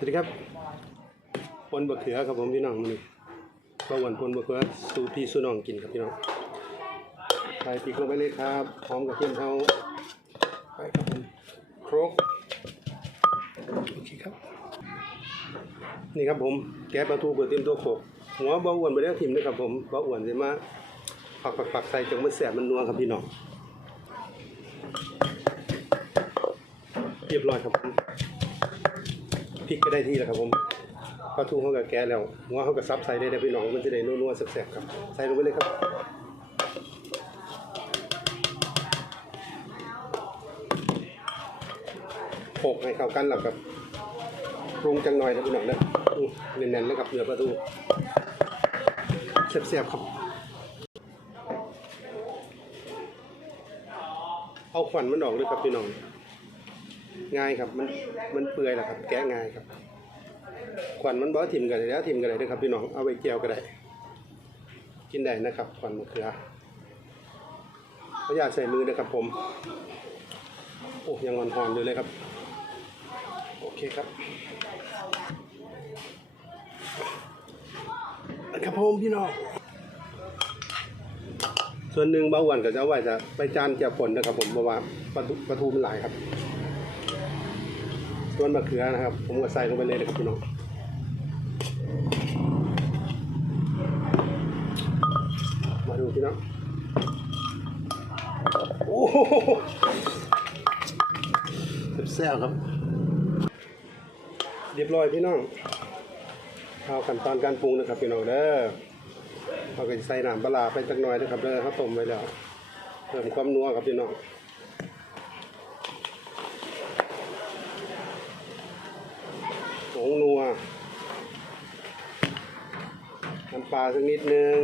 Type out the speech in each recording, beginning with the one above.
สวัสดีครับปนบะเขือครับผมพี่น้องมื้อนี้ข้าวหวานปนบะเขือสู่พี่สูน้องกินครับพี่น้องใส่พริกลงไปเลยครับพร้อมกับเทียมเทาไปครับผมครกโอเคครับ นี่ครับผมแกะปลาทูเปิดเต็มตัวโขกหัวเบาอ้วนไปแล้วทิมนะครับผมเบาอ้วนสิมาปักปักปักใส่จนมันแสบมันนัวครับพี่น้องเรียบร้อยครับผม พริกก็ได้ที่แล้วครับผมปลาทูเขากับแกะแล้วหัวเขากับซับใส่ได้ได้พี่น้องมันจะได้นัวๆแซ่บๆครับ ใส่ลงไปเลยครับโขกให้เข้ากันแล้วครับปรุงจังหน่อยนะพี่น้องนะอื้อแน่นๆเลยครับเนื้อปลาทูแซ่บๆครับ เอาขวัญมันออกเลยครับพี่น้อง ง่ายครับมันมันเปื่อยแหละครับ แกะง่ายครับควันมันบ่ถิ่มกันแล้วถิ่มกันเลยนะครับพี่น้องเอาไปเจียวก็ได้กินได้นะครับควันมะเขือขออย่าตใส่มือนะครับผมโอ้ยังอ่อนๆอยู่เลยครับ โอเคครับครับผมพี่น้องส่วนหนึ่งเบาหวานก็จะเอาไว้จะไปจานเจียวผลนะครับผมเพราะว่าปลาทูปลาทูมันหลายครับ ส่วนมะเขือนะครับ ผมก็ใส่ลงไปเลยนะครับพี่น้องมาดูพี่น้องโอ้โหแซ่บๆครับ เรียบร้อยพี่น้องเอาขั้นตอนการปรุงนะครับพี่น้องเด้อเราก็จะใส่น้ำปลาร้าไปสักหน่อยนะครับเด้อเขาต้มไว้แล้วเพิ่มความนัวครับพี่น้อง งนัว น้ำปลาสักนิดนึง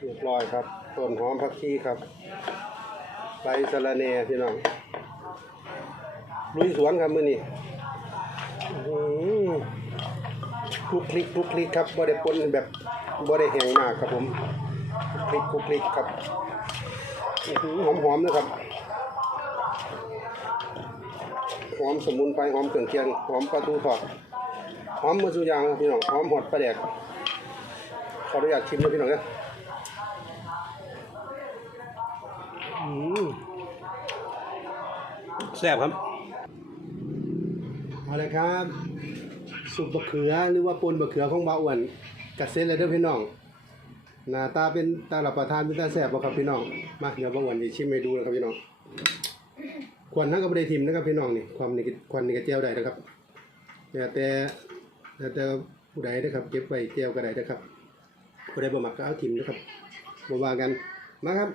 เรียบร้อยครับต้นหอมผักชีครับใบสะระแหน่พี่น้องลุยสวนครับมือนี้อื้อหือคลุกคลิกคลุกคลิกครับบ่ได้ปนแบบบ่ได้แห้งมากครับผมคลุกคลิกคลุกคลิกครับหอมๆนะครับ อมสมุนไพรหอมเครื่องเคียงหอมปลาทูทอดหอมมะสุยางนะพี่น้องหอมหอดปลาแดกขออนุญาตชิมเลยพี่น้องนะแซ่บครับเอาเลยครับ สุปบะเขือหรือว่าปนบะเขือของบ่าอ้วนกัดเซ็ตเลยเด้อพี่น้องหน้าตาเป็นตาหลับประทานเป็นตาแซ่บบ่ครับพี่น้อง มาเดี๋ยวบ่าวอ้วนจะชิมให้ดูนะครับพี่น้อง ควันทั้งก็ไม่ได้ทิมนะครับพี่น้องนี่ความนี่ควันนี่ก็เจียวได้นะครับแต่แต่แต่ผู้ใดนะครับเก็บไว้เจียวก็ได้นะครับผู้ใดบ่มักก็เอาทิมนะครับมาว่ากันมาครับ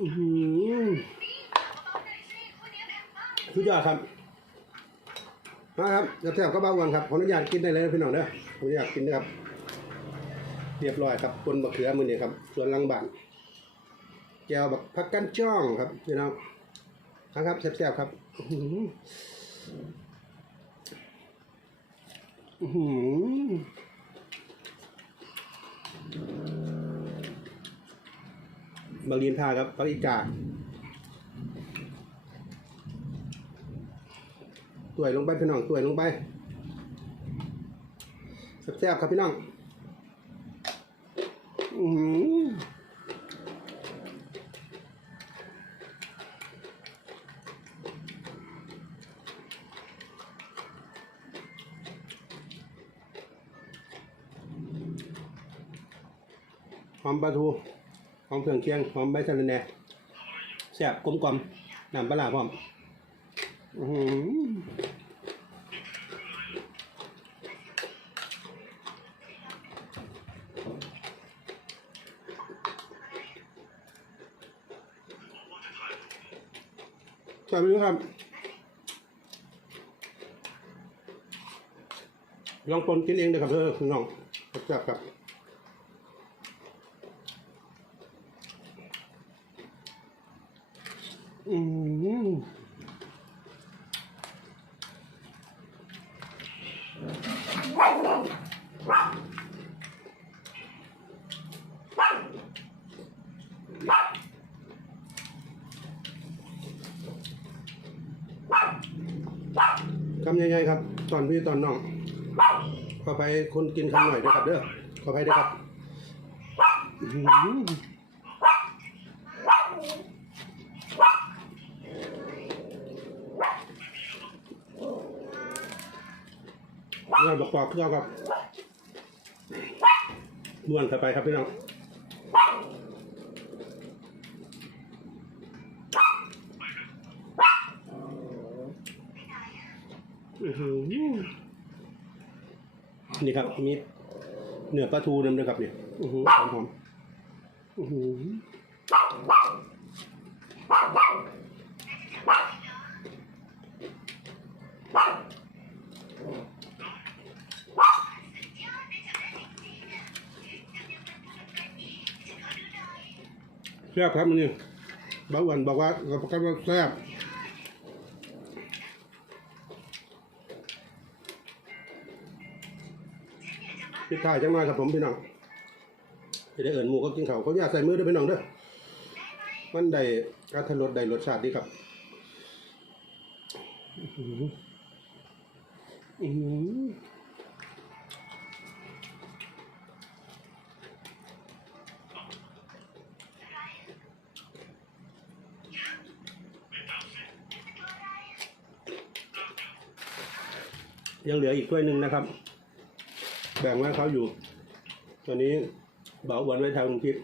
อือหือสุดยอดครับมาครับแซ่บๆก็บ้าวันครับขออนุญาตกินได้เลยพี่น้องเด้อขออนุญาตกินนะครับ เรียบร้อยครับปนมะเขือมือนี่ครับส่วนลังบานแก้วแบบพักกันจ้องครับพี่น้อง ครับครับแซ่บๆครับอื้อหืออื้อหือบางลีนทาครับพักอีกาตัวยลงไปพี่น้องตัวยลงไปแซ่บๆครับพี่น้องอือหือ หอมปลาทูหอมเครื่องเคียงหอมใบสะระแหน่แซ่บกลมกล่อมน้ำปลาพร้อมอื้อหือใช่ไหมครับลองปนกินเองเลยครับเพื่อนน้องแซ่บครับ อืมคำใหญ่ๆครับ ตอนพี่ตอนน้อง ขอไปคนกินคำหน่อยด้วยครับเด้อขอไปด้วยครับอื้อหือ เงื่อนบอกปอกเครื่องครับม้วนเข้าไปครับพี่น้องอื้อหือนี่ครับมีเนื้อปลาทูนำด้วยครับเนี่ยอือหือหอมหอมอือหือแซ่บครับมันนี่บางวันบอกว่ากับกันว่าแซ่บพี่ถ่ายจังมาครับผมพี่น้องจะได้เอิญหมูก็กินเขาเขาอยากใส่มือด้วยพี่น้องเด้อมันได้การทรสได้รสชาติดีครับอือหือ ยังเหลืออีกถ้วยหนึ่งนะครับ แบ่งไว้เขาอยู่ ตอนนี้เบาหวานไว้ทางลุงคิด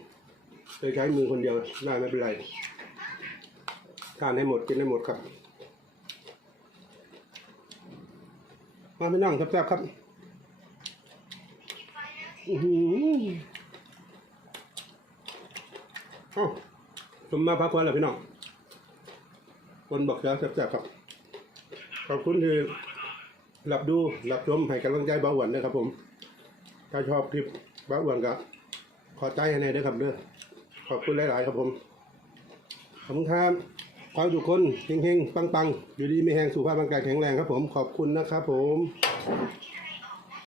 เคยใช้มือคนเดียวได้ไม่เป็นไร ทานให้หมดกินให้หมดครับ มาพี่น้องครับแซ่บๆครับอือหืออ้าสมมาพักผ่อนแล้วพี่น้องคนบอกแล้วแซ่บๆครับ ขอบคุณที่ หลับดูหลับชมให้กำลังใจเบาหวานนะครับ ผม ถ้าชอบคลิปบ้าอ้วนก็ขอใจให้ในอยด้วยครับเด้อขอบคุณหลาย ๆ ครับผมขอบคุณครับขอให้ทุกคนเฮงๆ ปัง ๆ อยู่ดีไม่แห้งสุขภาพร่างกายแข็งแรงครับผม ขอบคุณนะครับผม